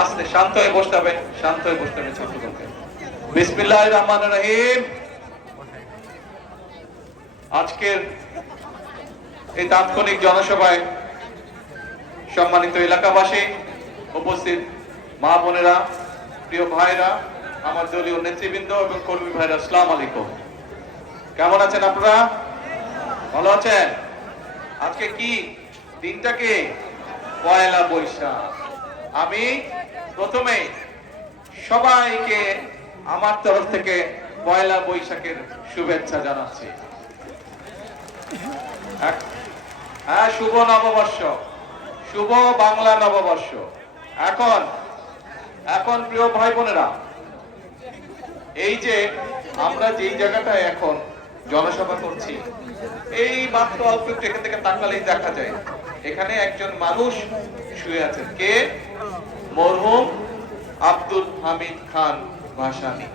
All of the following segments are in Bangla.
আস্তে শান্ত হয়ে বসতে হবে, শান্ত হয়ে বসতে হবে ছাত্রদেরকে। বিসমিল্লাহির রহমানির রহিম। আজকের এই তাৎক্ষণিক জনসভায় সম্মানিত এলাকাবাসী, উপস্থিত মা বোনেরা, প্রিয় ভাইরা, আমার দলীয় নেতৃবৃন্দ এবং কর্মী ভাইরা, আসসালামু আলাইকুম। কেমন আছেন আপনারা? ভালো আছেন? আজকে কি দিনটা কি? পয়লা বৈশাখ। আমি প্রথমে সবাইকে আমার তরফ থেকে পয়লা বৈশাখের শুভেচ্ছা জানাচ্ছি। হ্যাঁ, শুভ নববর্ষ, শুভ বাংলা নববর্ষ। এখন প্রিয় ভাই বোনেরা, এই যে আমরা যেই জায়গাটায় এখন জনসভা করছি, এই মাত্র অল্প একটু এখান থেকে তাকালেই দেখা যায় এখানে একজন মানুষ শুয়ে আছেন। কে? মরহুম আব্দুল হামিদ খান ভাসানী,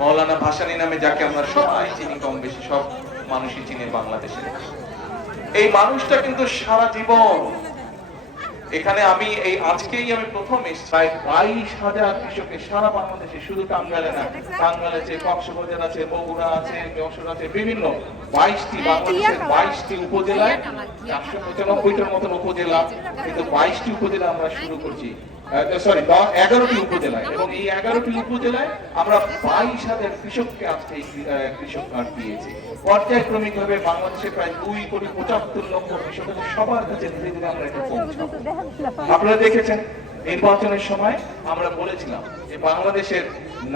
মৌলানা ভাসানী নামে যাকে আমরা সবাই চিনি, কম বেশি সব মানুষই চিনে বাংলাদেশে। এই মানুষটা কিন্তু সারা জীবন এখানে, আমি এই আজকেই আমি প্রথম প্রায় 22,000 কৃষকের সারা বাংলাদেশে, শুধু টাঙ্গাইলে না, টাঙ্গাইল আছে, কক্সবাজার আছে, বগুড়া আছে, যশোর আছে, বিভিন্ন 22টি বাংলাদেশের 22টি উপজেলায় 495টার মতন উপজেলা, কিন্তু 22টি উপজেলা আমরা শুরু করছি, 11টি উপজেলায়, এবং এই 11টি উপজেলায় আমরা 22,000 কৃষককে আজকে কৃষক কার্ড দিয়েছি। পর্যায়ক্রমিক ভাবে বাংলাদেশে প্রায় 2,75,00,000 কৃষকের সবার কাছে ধীরে ধীরে আমরা এটা পৌঁছাবো। আপনারা দেখেছেন নির্বাচনের সময় আমরা বলেছিলাম যে বাংলাদেশের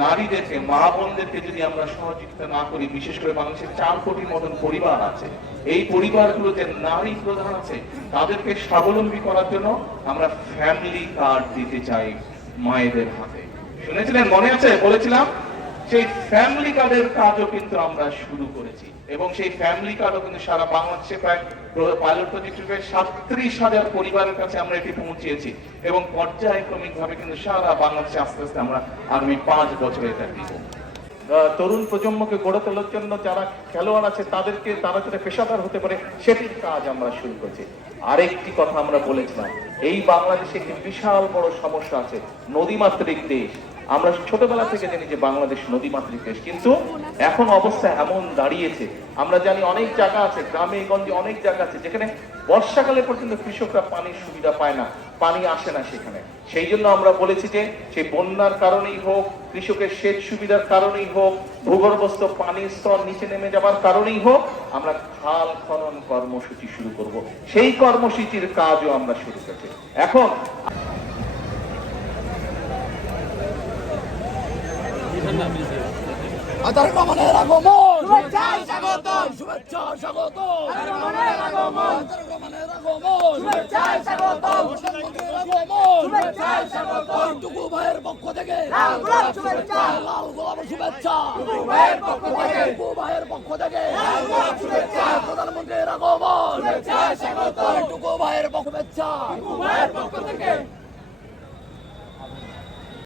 নারীদেরকে, মা বোনদেরকে যদি আমরা সহযোগিতা না করি, বিশেষ করে বাংলাদেশের 4 কোটির মতন পরিবার আছে, এই পরিবারগুলোতে নারী প্রধান আছে, তাদেরকে স্বাবলম্বী করার জন্য আমরা ফ্যামিলি কার্ড দিতে চাই মায়েদের হাতে। শুনেছিলেন? মনে আছে? বলেছিলাম সেই ফ্যামিলি কার্ডের কাজও কিন্তু আমরা শুরু করেছি, এবং সেই ফ্যামিলি কার্ডও কিন্তু সারা বাংলাদেশে প্রায় পাইলট প্রজেক্ট 37,000 পরিবারের কাছে আমরা এটি পৌঁছিয়েছি, এবং পর্যায়ক্রমিক ভাবে কিন্তু সারা বাংলাদেশে আস্তে আস্তে আমরা আগামী 5 বছরে এটা দিব। তরুণ প্রজন্মকে গড়ে তোলার জন্য যারা খেলোয়াড় আছে তাদেরকে, তারা যাতে পেশাদার হতে পারে, সেটির কাজ আমরা শুরু করেছি। আরেকটি কথা আমরা বলেছিলাম, এই বাংলাদেশে একটি বিশাল বড় সমস্যা আছে, নদীমাতৃক দেশ। আমরা ছোটবেলা থেকে জানি যে বাংলাদেশ নদীমাতৃক দেশ, কিন্তু এখন অবস্থা এমন দাঁড়িয়েছে, আমরা জানি অনেক জায়গা আছে, গ্রামে গঞ্জে অনেক জায়গা আছে যেখানে বর্ষাকালে পর্যন্ত কৃষকরা পানির সুবিধা পায় না, পানি আসে না সেখানে। সেই জন্য আমরা বলেছি যে সেই বন্যার কারণেই হোক, কৃষকের সেচ সুবিধার কারণেই হোক, ভূগর্ভস্থ পানির স্তর নিচে নেমে যাবার কারণেই হোক, আমরা খাল খনন কর্মসূচি শুরু করব। সেই কর্মসূচির কাজও আমরা শুরু করেছি। এখন তারেক রহমানের আগমন, শুভেচ্ছা স্বাগতম, শুভেচ্ছা স্বাগতম, তারেক রহমানের আগমন, তারেক রহমানের আগমন, শুভেচ্ছা স্বাগতম, প্রধানমন্ত্রীর আগমন, শুভেচ্ছা স্বাগতম, টুকু ভাইয়ের পক্ষ থেকে লাল গোলাপ শুভেচ্ছা, লাল গোলাপ শুভেচ্ছা, টুকু ভাইয়ের পক্ষ থেকে, টুকু ভাইয়ের পক্ষ থেকে লাল গোলাপ শুভেচ্ছা, প্রধানমন্ত্রীর আগমন, শুভেচ্ছা স্বাগতম, টুকু ভাইয়ের পক্ষ শুভেচ্ছা, টুকু ভাইয়ের পক্ষ থেকে।